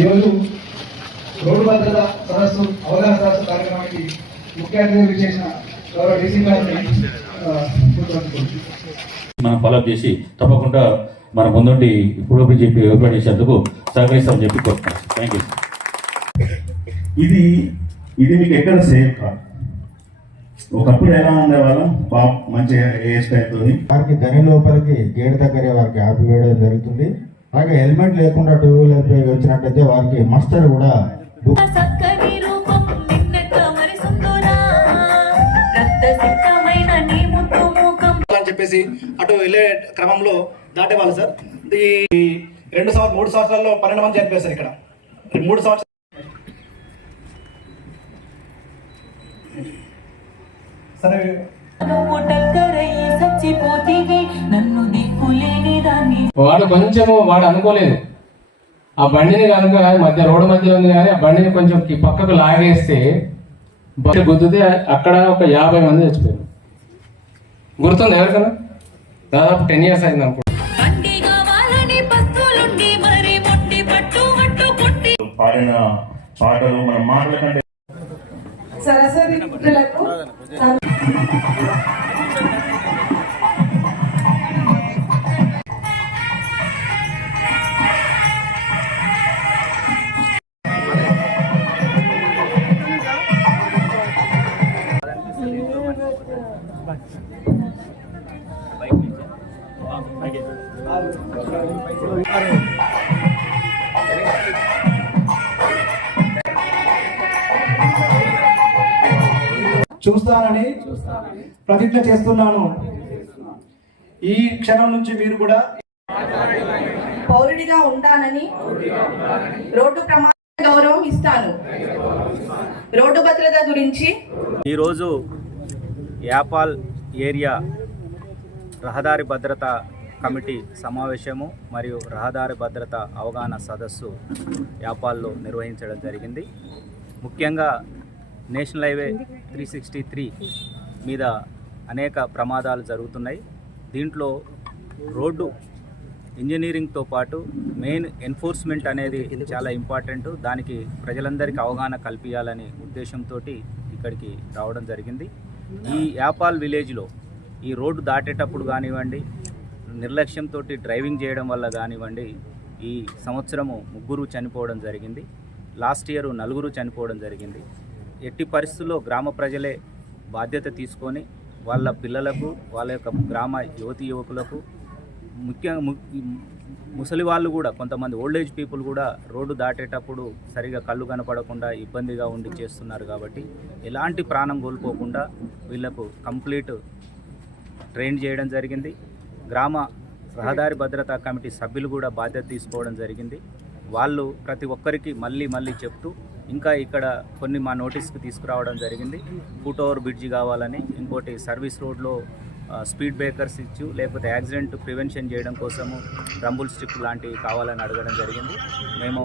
ఈరోజు రోడ్డు భద్రత సదస్సు అవగాహన సదస్సు కార్యక్రమానికి ముఖ్య అతిథులు చేసిన గౌరవ డీసీ గారిని మనం ఫాలోఅప్ చేసి తప్పకుండా మన ముందుండి ఇప్పుడు చెప్పి ఏర్పాటు చేసేందుకు సహకరిస్తామని చెప్పి కోరుతున్నాం. Thank you. ఇది మీకు ఎక్కడ సేఫ్ కాదు. ఒకప్పుడు ఎలా ఉండేవాళ్ళం మంచిగా ఏజ్ అవుతుంది. వారికి గని లోపలికి గేట్ దగ్గరే వారికి ఆపివేయడం జరుగుతుంది. అలాగే హెల్మెట్ లేకుండా 2 వీలర్ పై వచ్చినట్టయితే వారికి మస్టర్ కూడా అని చెప్పేసి అటు వెళ్ళే క్రమంలో దాటేవాళ్ళు సార్. ఈ 3 సంవత్సరాల్లో 12 మంది చనిపోయారు సార్. ఇక్కడ 3 సంవత్సరాలు సరే వాడు కొంచెము వాడు అనుకోలేదు ఆ బండిని కనుక రోడ్డు మధ్యలో ఉంది కానీ ఆ బండిని కొంచెం పక్కకు లాగేస్తే గుద్దుతే అక్కడ ఒక 50 మంది చచ్చిపోయారు. గుర్తుంది ఎవరికైనా? దాదాపు 10 years అయింది అనుకుంటా. పాడిన పాటలు మన మాటల కంటే సరస్వతి పుత్రులకు చూస్తానని ప్రతిజ్ఞ చేస్తున్నాను. ఈ క్షణం నుంచి మీరు కూడా పౌరుడిగా ఉంటానని రోడ్డు ప్రమాణ గౌరవం ఇస్తాను. రోడ్డు భద్రత గురించి ఈరోజు యాపాల్ ఏరియా రహదారి భద్రత కమిటీ సమావేశము మరియు రహదారి భద్రత అవగాహన సదస్సు యాపాల్లో నిర్వహించడం జరిగింది. ముఖ్యంగా నేషనల్ హైవే 363 మీద అనేక ప్రమాదాలు జరుగుతున్నాయి. దీంట్లో రోడ్డు ఇంజనీరింగ్తో పాటు మెయిన్ ఎన్ఫోర్స్మెంట్ అనేది చాలా ఇంపార్టెంట్. దానికి ప్రజలందరికీ అవగాహన కల్పించాలనే ఉద్దేశంతో ఇక్కడికి రావడం జరిగింది. ఈ యాపాల్ విలేజ్లో ఈ రోడ్డు దాటేటప్పుడు కానివ్వండి, నిర్లక్ష్యంతో డ్రైవింగ్ చేయడం వల్ల కానివ్వండి, ఈ సంవత్సరము 3 చనిపోవడం జరిగింది. లాస్ట్ ఇయర్ 4 చనిపోవడం జరిగింది. ఎట్టి పరిస్థితుల్లో గ్రామ ప్రజలే బాధ్యత తీసుకొని వాళ్ళ పిల్లలకు, వాళ్ళ యొక్క గ్రామ యువతి యువకులకు, ముఖ్యంగా ముసలి వాళ్ళు కూడా, కొంతమంది ఓల్డ్ ఏజ్ పీపుల్ కూడా రోడ్డు దాటేటప్పుడు సరిగా కళ్ళు కనపడకుండా ఇబ్బందిగా ఉండి చేస్తున్నారు. కాబట్టి ఎలాంటి ప్రాణం కోల్పోకుండా వీళ్లకు కంప్లీట్ ట్రైన్ చేయడం జరిగింది. గ్రామ రహదారి భద్రతా కమిటీ సభ్యులు కూడా బాధ్యత తీసుకోవడం జరిగింది. వాళ్ళు ప్రతి ఒక్కరికి మళ్ళీ చెప్తూ ఇంకా ఇక్కడ కొన్ని మా నోటీస్కి తీసుకురావడం జరిగింది. ఫుట్ ఓవర్ బ్రిడ్జి కావాలని, ఇంకోటి సర్వీస్ రోడ్లో స్పీడ్ బ్రేకర్స్ ఇచ్చు, లేకపోతే యాక్సిడెంట్ ప్రివెన్షన్ చేయడం కోసము రంబుల్ స్ట్రిప్ లాంటివి కావాలని అడగడం జరిగింది. మేము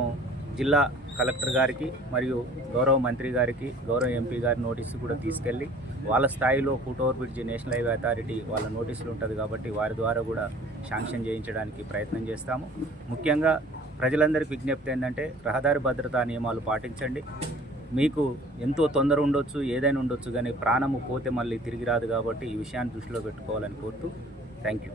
జిల్లా కలెక్టర్ గారికి మరియు గౌరవ మంత్రి గారికి, గౌరవ ఎంపీ గారి నోటీసు కూడా తీసుకెళ్ళి వాళ్ళ స్థాయిలో foot over bridge national highway authority వాళ్ళ నోటీసులు ఉంటుంది కాబట్టి వారి ద్వారా కూడా శాంక్షన్ చేయించడానికి ప్రయత్నం చేస్తాము. ముఖ్యంగా ప్రజలందరికీ విజ్ఞప్తి ఏంటంటే రహదారి భద్రతా నియమాలు పాటించండి. మీకు ఎంతో తొందర ఉండొచ్చు, ఏదైనా ఉండొచ్చు, కానీ ప్రాణము పోతే మళ్ళీ తిరిగి రాదు కాబట్టి ఈ విషయాన్ని దృష్టిలో పెట్టుకోవాలని కోరుతూ థ్యాంక్ యూ.